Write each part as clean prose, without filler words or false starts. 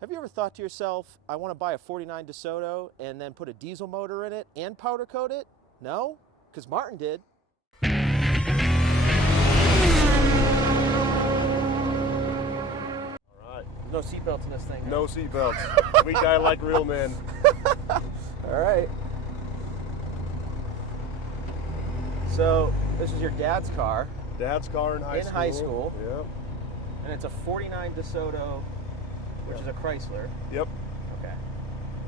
Have you ever thought to yourself, I want to buy a 49 DeSoto and then put a diesel motor in it and powder coat it? No? Because Martin did. All right. No seatbelts in this thing. No seatbelts. We die like real men. All right. So this is your dad's car. Dad's car in high school. In high school. Yep. And it's a 49 DeSoto, which is a Chrysler. Yep. Okay.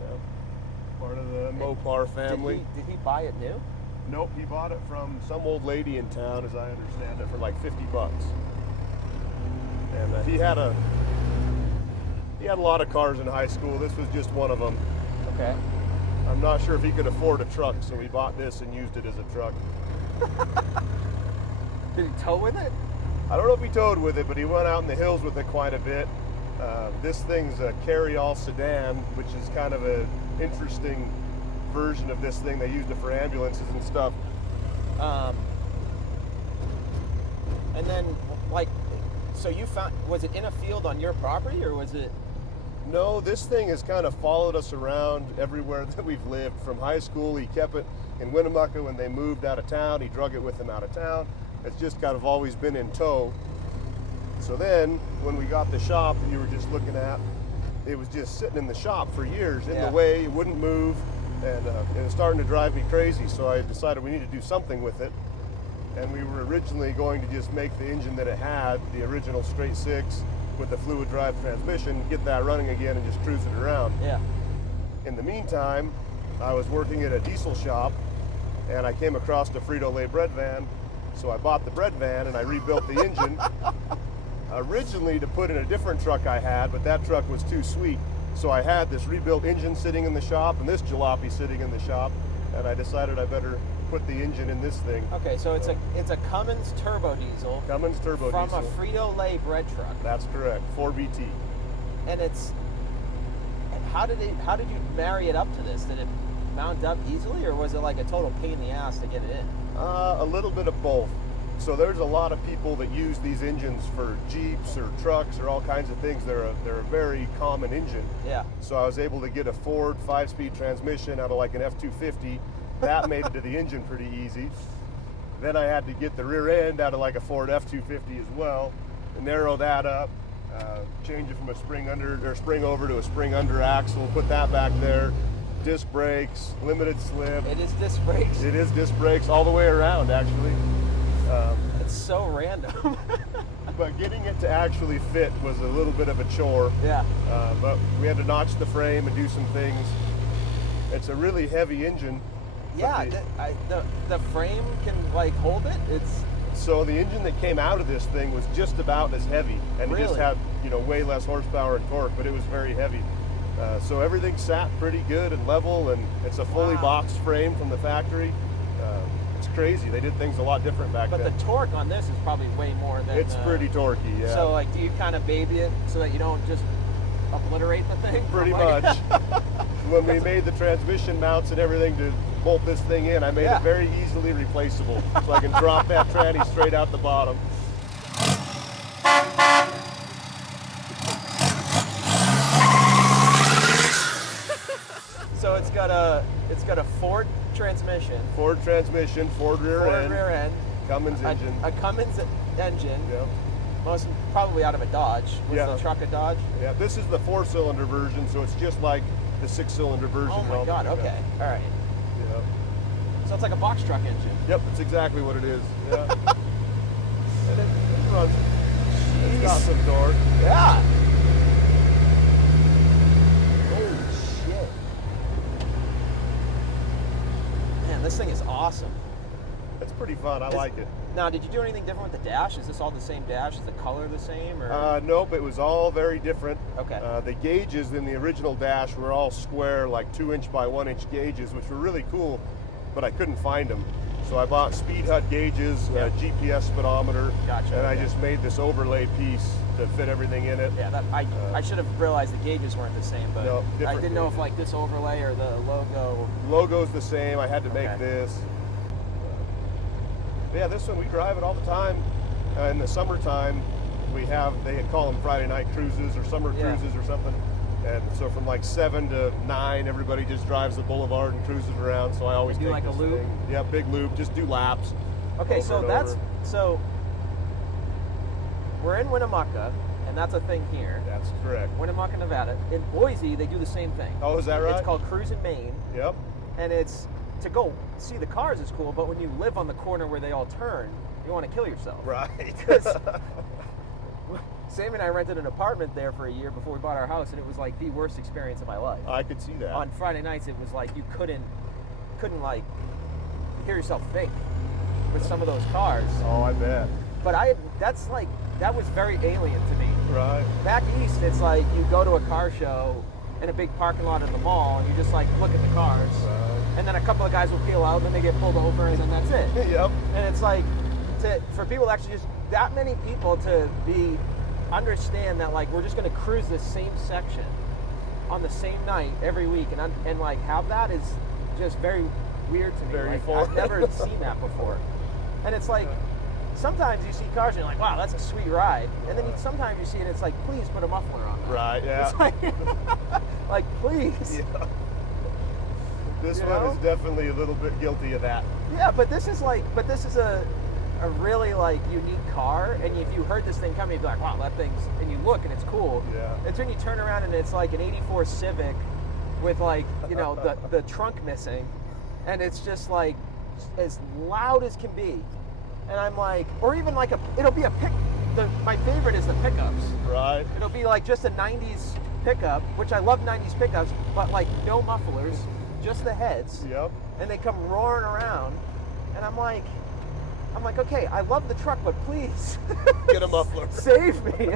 Yep. Part of the Mopar family. Did he buy it new? Nope, he bought it from some old lady in town, as I understand it, for like 50 bucks. And he had a lot of cars in high school. This was just one of them. Okay. I'm not sure if he could afford a truck, so he bought this and used it as a truck. Did he tow with it? I don't know if he towed with it, but he went out in the hills with it quite a bit. This thing's a carry-all sedan, which is kind of an interesting version of this thing. They used it for ambulances and stuff. And then, like, so you found, was it in a field on your property, or was it? No, this thing has kind of followed us around everywhere that we've lived. From high school, he kept it in Winnemucca. When they moved out of town, he drug it with him out of town. It's just kind of always been in tow. So then, when we got the shop that you were just looking at, it was just sitting in the shop for years in the way. It wouldn't move, and it was starting to drive me crazy. So I decided we need to do something with it. And we were originally going to just make the engine that it had, the original straight six with the fluid drive transmission, get that running again and just cruise it around. Yeah. In the meantime, I was working at a diesel shop, and I came across the Frito-Lay bread van. So I bought the bread van and I rebuilt the engine originally to put in a different truck I had, but that truck was too sweet. So I had this rebuilt engine sitting in the shop and this jalopy sitting in the shop, and I decided I better put the engine in this thing. Okay, so it's a Cummins turbo diesel. Cummins turbo from diesel. From a Frito-Lay bread truck. That's correct, 4BT. And how did you marry it up to this? Did it mount up easily, or was it like a total pain in the ass to get it in? A little bit of both. So there's a lot of people that use these engines for Jeeps or trucks or all kinds of things. They're a very common engine. Yeah. So I was able to get a Ford 5-speed transmission out of like an F-250. That made it to the engine pretty easy. Then I had to get the rear end out of like a Ford F-250 as well, and narrow that up, change it from a spring over to a spring under axle, put that back there. Disc brakes, limited slip. It is disc brakes. It is disc brakes all the way around, actually. It's so random. But getting it to actually fit was a little bit of a chore. Yeah. But we had to notch the frame and do some things. It's a really heavy engine. Yeah, the frame can like hold it. So the engine that came out of this thing was just about as heavy, and really? It just had way less horsepower and torque, but it was very heavy. So everything sat pretty good and level, and it's a fully boxed frame from the factory. It's crazy. They did things a lot different back then. But the torque on this is probably way more than... It's pretty torquey, yeah. So like, do you kind of baby it so that you don't just obliterate the thing? Pretty much. When we made the transmission mounts and everything to bolt this thing in, I made it very easily replaceable. So I can drop that tranny straight out the bottom. So it's got a Ford transmission. Ford transmission, Ford rear end. Cummins engine. A Cummins engine. Yep. Most probably out of a Dodge. Was the truck a Dodge? Yeah. This is the 4-cylinder version, so it's just like the 6-cylinder version. Oh my God. Okay. All right. Yeah. So it's like a box truck engine. Yep. That's exactly what it is. Yeah. And it runs. It's got some torque. Yeah. This thing is awesome. It's pretty fun. I like it. Now, did you do anything different with the dash? Is this all the same dash? Is the color the same? Or? Nope, it was all very different. Okay. The gauges in the original dash were all square, like 2-inch by 1-inch gauges, which were really cool, but I couldn't find them. So I bought speed hut gauges, GPS speedometer, and I just made this overlay piece to fit everything in it. Yeah, I should have realized the gauges weren't the same, but no, I didn't know if like this overlay or the logo. Logo's the same. I had to make this. Yeah, this one we drive it all the time. In the summertime, they call them Friday night cruises or summer cruises or something. And so from like 7 to 9, everybody just drives the boulevard and cruises around. So I always Do take like a this loop? thing. Yeah, big loop. Just do laps. Okay, over so and that's over. so we're in Winnemucca, and that's a thing here. That's correct. Winnemucca, Nevada. In Boise, they do the same thing. Oh, is that right? It's called Cruisin' Maine, Yep. and it's to go see the cars is cool, but when you live on the corner where they all turn, you want to kill yourself. Right. Sammy and I rented an apartment there for a year before we bought our house, and it was like the worst experience of my life. I could see that. On Friday nights, it was like you couldn't like hear yourself think with some of those cars. Oh, I bet. But that was very alien to me. Right. Back east, it's like you go to a car show in a big parking lot at the mall, and you just like look at the cars, and then a couple of guys will peel out, and then they get pulled over, and then that's it. Yep. And it's like for people to actually just that many people to understand that like we're just going to cruise this same section on the same night every week, and like have that is just very weird to me. Very Like, foreign. I've never seen that before, and it's like. Sometimes you see cars and you're like, wow, that's a sweet ride. And then sometimes you see it, it's like, please put a muffler on that. Right, yeah. It's like please. Yeah. This You one know? is definitely a little bit guilty of that. Yeah, but this is a really like unique car. And if you heard this thing coming, you'd be like, wow, that thing's, and you look and it's cool. Yeah. It's when you turn around and it's like an 84 Civic with like, you know, the trunk missing. And it's just like as loud as can be. And I'm like, or even like it'll be my favorite is the pickups. Right. It'll be like just a 90s pickup, which I love 90s pickups, but like no mufflers, just the heads. Yep. And they come roaring around. And I'm like, okay, I love the truck, but please Get a muffler. save me.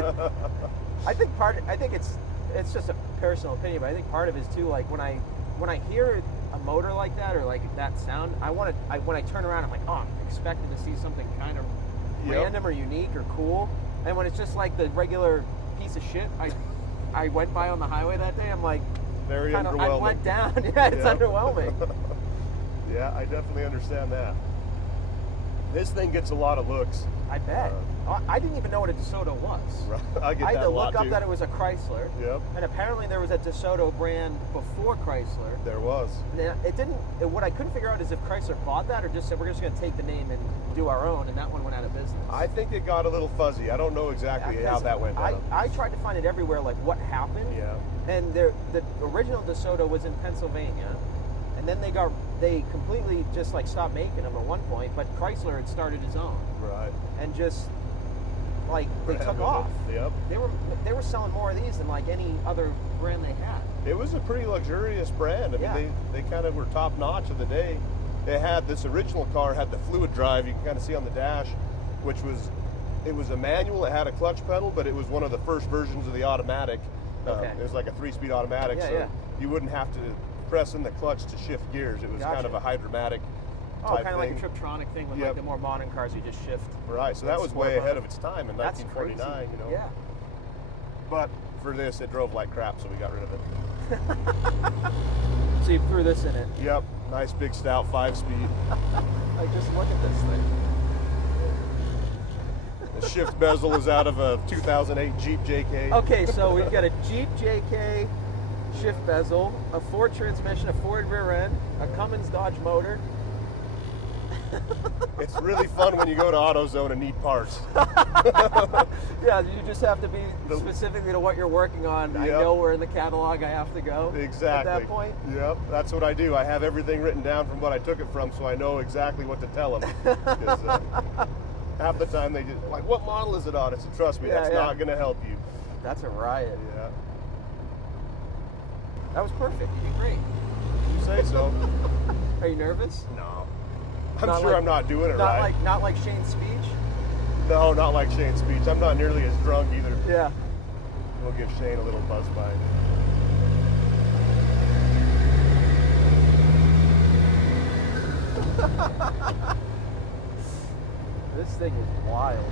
I think it's just a personal opinion, but I think part of it is too, like when I hear a motor like that or like that sound, when I turn around, I'm like, oh, I'm expecting to see something kind of random or unique or cool. And when it's just like the regular piece of shit I went by on the highway that day, I'm like, Very I underwhelming. went down. Yeah, it's Yep. underwhelming. Yeah, I definitely understand that. This thing gets a lot of looks. I bet. I didn't even know what a Desoto was. Right. I get I had that to a lot look up too. that it was a Chrysler. Yep. And apparently there was a Desoto brand before Chrysler. There was. And what I couldn't figure out is if Chrysler bought that or just said we're just going to take the name and do our own, and that one went out of business. I think it got a little fuzzy. I don't know exactly how that went down. I tried to find it everywhere, like what happened. Yeah. And the original Desoto was in Pennsylvania, and then they completely just like stopped making them at one point. But Chrysler had started his own, Right. and just like they Ran took with off. it. Yep. They were selling more of these than like any other brand they had. It was a pretty luxurious brand. I mean, they kind of were top notch of the day. They had this original car had the fluid drive you can kind of see on the dash, which was a manual. It had a clutch pedal, but it was one of the first versions of the automatic. Okay. It was like a 3-speed automatic, Yeah, so yeah. you wouldn't have to press in the clutch to shift gears. It was kind Gotcha. of a hydromatic Oh, type kind of like thing. a Triptronic thing with Yep. like the more modern cars you just shift. Right, so that was Sport way ahead mode. of its time in That's 1949, crazy. you know. Yeah. But for this, it drove like crap, so we got rid of it. So you threw this in it. Yep, nice big stout 5-speed. Like just look at this thing. The shift bezel is out of a 2008 Jeep JK. Okay, so we've got a Jeep JK shift bezel, a Ford transmission, a Ford rear end, a Cummins Dodge motor. It's really fun when you go to AutoZone and need parts. Yeah, you just have to be specifically to what you're working on. I Yep. know where in the catalog I have to go. Exactly. At that point. Yep, that's what I do. I have everything written down from what I took it from, so I know exactly what to tell them. 'Cause, half the time they just like, what model is it on? I said, trust me, Yeah, that's yeah. not going to help you. That's a riot. Yeah, That was perfect. You did great. you say so. Are you nervous? No, I'm Not sure like- I'm not doing it Not right. like Shane's speech. No, not like Shane's speech. I'm not nearly as drunk either. Yeah. We'll give Shane a little buzz by. This thing is wild.